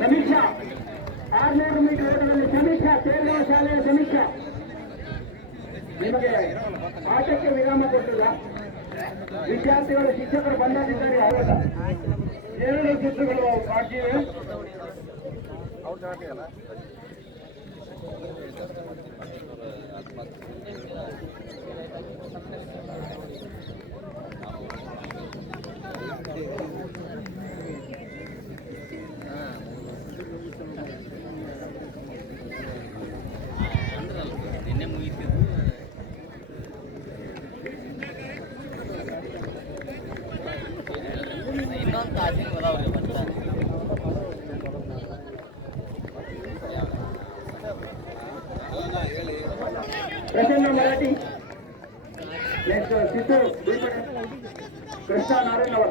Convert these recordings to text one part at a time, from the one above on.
ಸಮೀಕ್ಷಾ. ಆರ್ನೂರು ಮೀಟರ್ ಓಟದಲ್ಲಿ ಸಮೀಕ್ಷಾ, ತೇರ್ಗಾಂವ ಶಾಲೆಯ ಸಮೀಕ್ಷಾ. ನಿಮಗೆ ಆಟಕ್ಕೆ ವಿರಾಮ ಕೊಟ್ಟಿಲ್ಲ. ವಿದ್ಯಾರ್ಥಿಗಳು, ಶಿಕ್ಷಕರು ಬಂದಾಗಿದ್ದಾರೆ ಆಗಲ್ಲ ಎರಡು ಸುತ್ತುಗಳು ಬಾಕಿ प्रसन्न मराठी नेक्स्ट सिद्धू कृष्णा नारायण नवर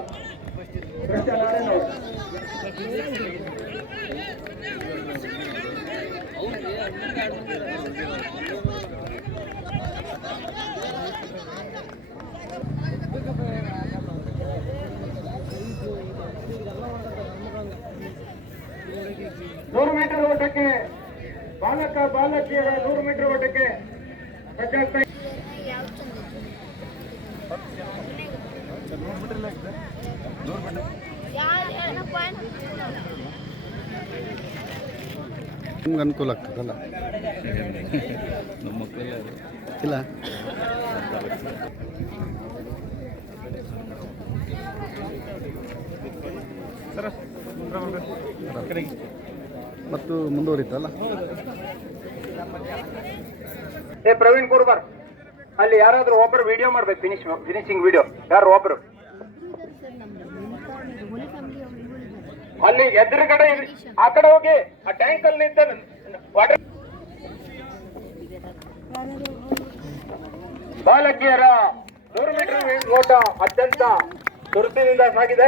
कृष्णा नारायण नवर ಬಾಲಕ ಬಾಲಕಿಯರ ನೂರು ಮೀಟರ್ ಓಟಕ್ಕೆ ಸಜ್ಜಾಗ್ತಾ ನಿಮ್ಗೆ ಅನುಕೂಲ ಆಗ್ತದಲ್ಲ? ನಮ್ಮ ಮಕ್ಕಳೆಲ್ಲ ಇಲ್ಲ ಮತ್ತು ಮುಂದುವರಿತಲ್ಲ? ಏ ಪ್ರವೀಣ್ ಕುರ್ಬಾರ್ ಅಲ್ಲಿ ಯಾರಾದ್ರೂ ಒಬ್ಬರು ವಿಡಿಯೋ ಮಾಡ್ಬೇಕು ಫಿನಿಶ್ ಫಿನಿಶಿಂಗ್ ವಿಡಿಯೋ ಯಾರು ಒಬ್ರು? ಅಲ್ಲಿ ಎದುರುಗಡೆ. ಆ ಕಡೆ ಹೋಗಿ ಆ ಟ್ಯಾಂಕ್ ಅಲ್ಲಿ ನಿಂತ ವಾಟರ್ ಬಾಲಕಿಯರ ನೂರು ಮೀಟರ್ ಓಟ ಅತ್ಯಂತ ತುರ್ತಿನಿಂದ ಸಾಗಿದೆ.